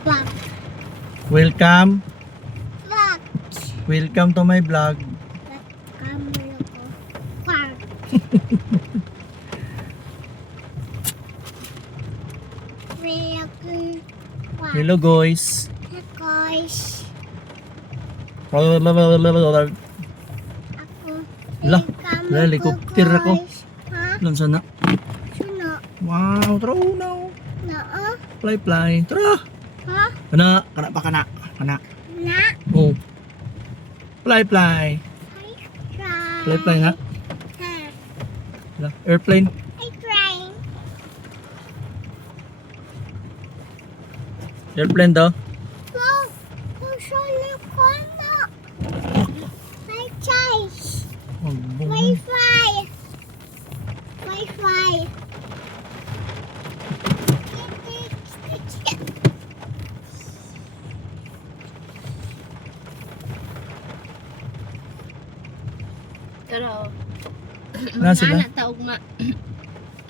Vlog. Welcome. Vlog. Welcome to my vlog. Camera ko. Vlog. Welcome. Vlog. Hello guys. Guys. Lah, Ako. lah, helikopter ako. Ha? Lang sana. Sino? Wow, tara na. Noo? Fly. Tara. Ha? Kana pa kana. Na? Oh. Fly. Ay, Fly nga. Ha? Lah, airplane. Ay, trying. Airplane daw. Wow. Kusuli ko na. Ay, Chase. Oh, Wi-Fi. Wi-Fi. Pero, Na sila? anak taog nga.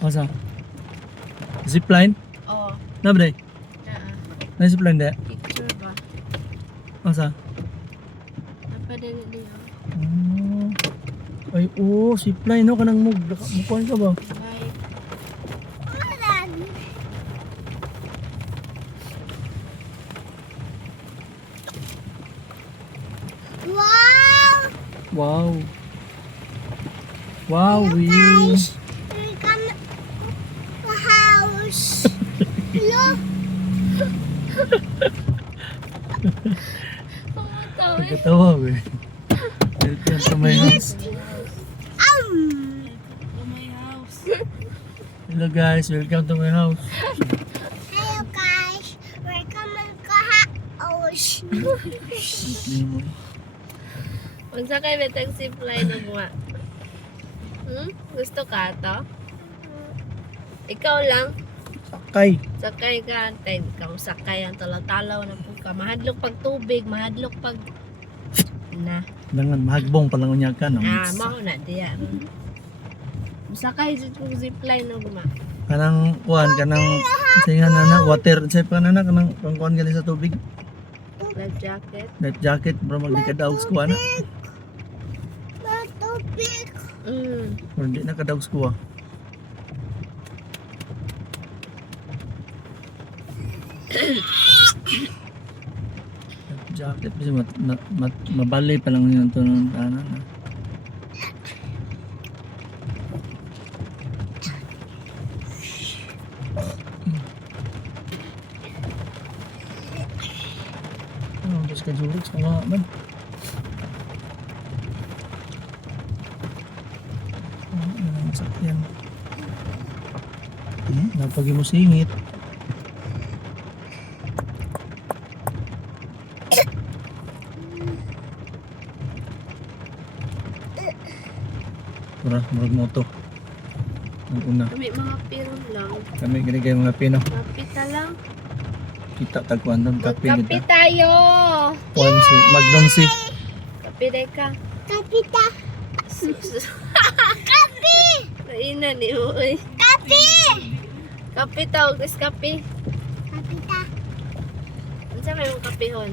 Asa? Zipline? Oo. Na ba day? Na zipline day? Picture ba? Asa? Napadali niyo. Oh. Ay, oh, zipline no kanang mukuan ka ba? Bye. Wow! Wow. Wow, Hello, view. guys. We're gonna the house. Hello. Pumataw eh. Nagkatawa, we. Welcome to my house. To my house. Hello guys, welcome to my house. Hello, guys. We're coming to house. Magsakay betang zipline na mga. Gusto ka to? Ikaw lang. Sakay. Sakay ka. Tay, ikaw sakay ang talaw-talaw na po ka. Mahadlok pag tubig. Mahadlok pag... Na. Dangan mahagbong palang unya ka no. Mao na diya. Sakay sa zipline na guma. Kanang kuan kanang singa na water sa pa na kanang kuan gali sa tubig. Life jacket. Life jacket bro maglikadaw sa kuan. Not too big. Or di na kadaw sa kuan. Life jacket kasi mabalay pa lang yun to ng tanan. Oh, terus ka jurok sa mga man. Ang sakyan. Napagi mo singit. Murag moto. Ang una. Kami mga piron lang. Kami ginigay mga Pino. Kapita lang. Kita tagkuan ng kape Kapi kita. tayo. Kuan si Magnum si. Kapi day ka. Kapita. Kapi. Naina ni Uy. Kapi. Kapi tawag is kapi. Kapita. Unsa may mong kapihon?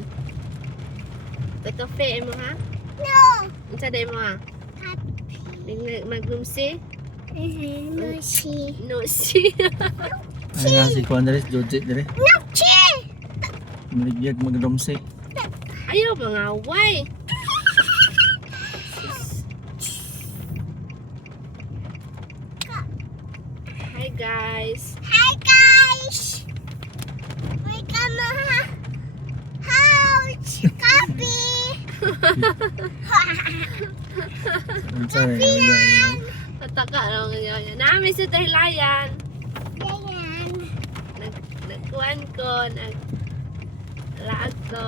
Kape mo ha? No. Unsa day mo ha? Magnumsi? No, she. No si. Ay nga si Kuan dere Jojit dere. No, she. Maligyan Magnum si. Ayaw mga away. Hi guys. Hi, guys. We're gonna house. Kapi. Unsa yan? Pataka lang ngayon. Nami si Dahilayan. Ganyan. Nagkuhan ko. Laag ko.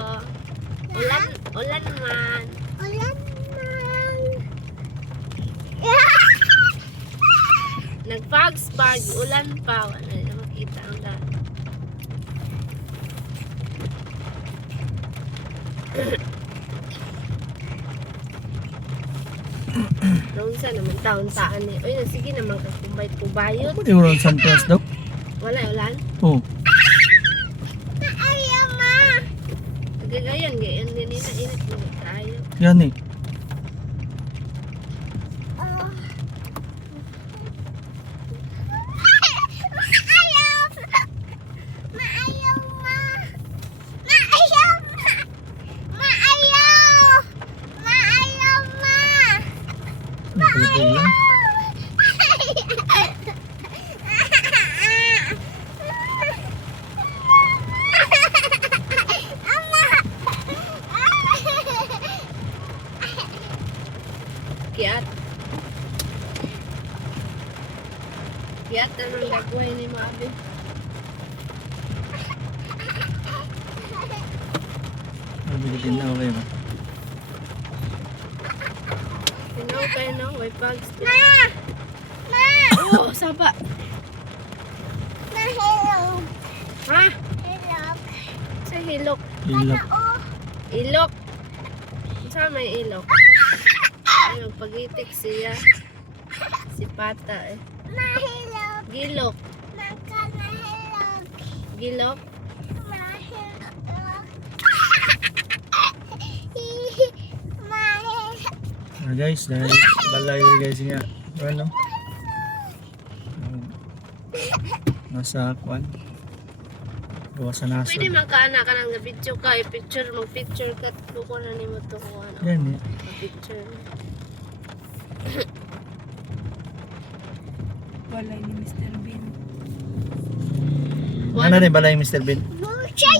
Ulan man. Ulan man. Nag-fogs pag. Ulan pa. Wala na makita ang lahat. Noong sa naman taon-taan eh. Uy, sige naman kakumbay-kubayot. Pwede mo rin sunpress daw. Wala ulan. Oh. Ayaw, Gagayan, gayan din nila. Init mo tayo. Yan eh. Oh. Maayaw! Maayaw, ma! Maayaw, ma! Maayaw! Maayaw, ma! Napulipul lang. Kiat. Kiat, anong gagawin ni Mabi? Mabigatin na okay ba? Tinaw kayo na, may pags. Ma! Ma! Oh, saba. Ma, hello. Ha? Hello. Sa hilok. Ilok. Oh, Ilok. Sa may ilok. Ay, magpagitik siya. Si Pata eh. ma, hello. Gilok. Maka na hello. Gilok. Ma, hello. Ma, hello. Guys, dahil balay guys nga. Ano? Nasa kwan. Gawa sa nasa. Pwede magkaana ka ng video ka. I-picture, mag-picture ka. Kukunan ni mo ito kung ano. Yan eh. Picture. Walay ni Mr. Bean. Ano rin balay Mr. Bean? Mucha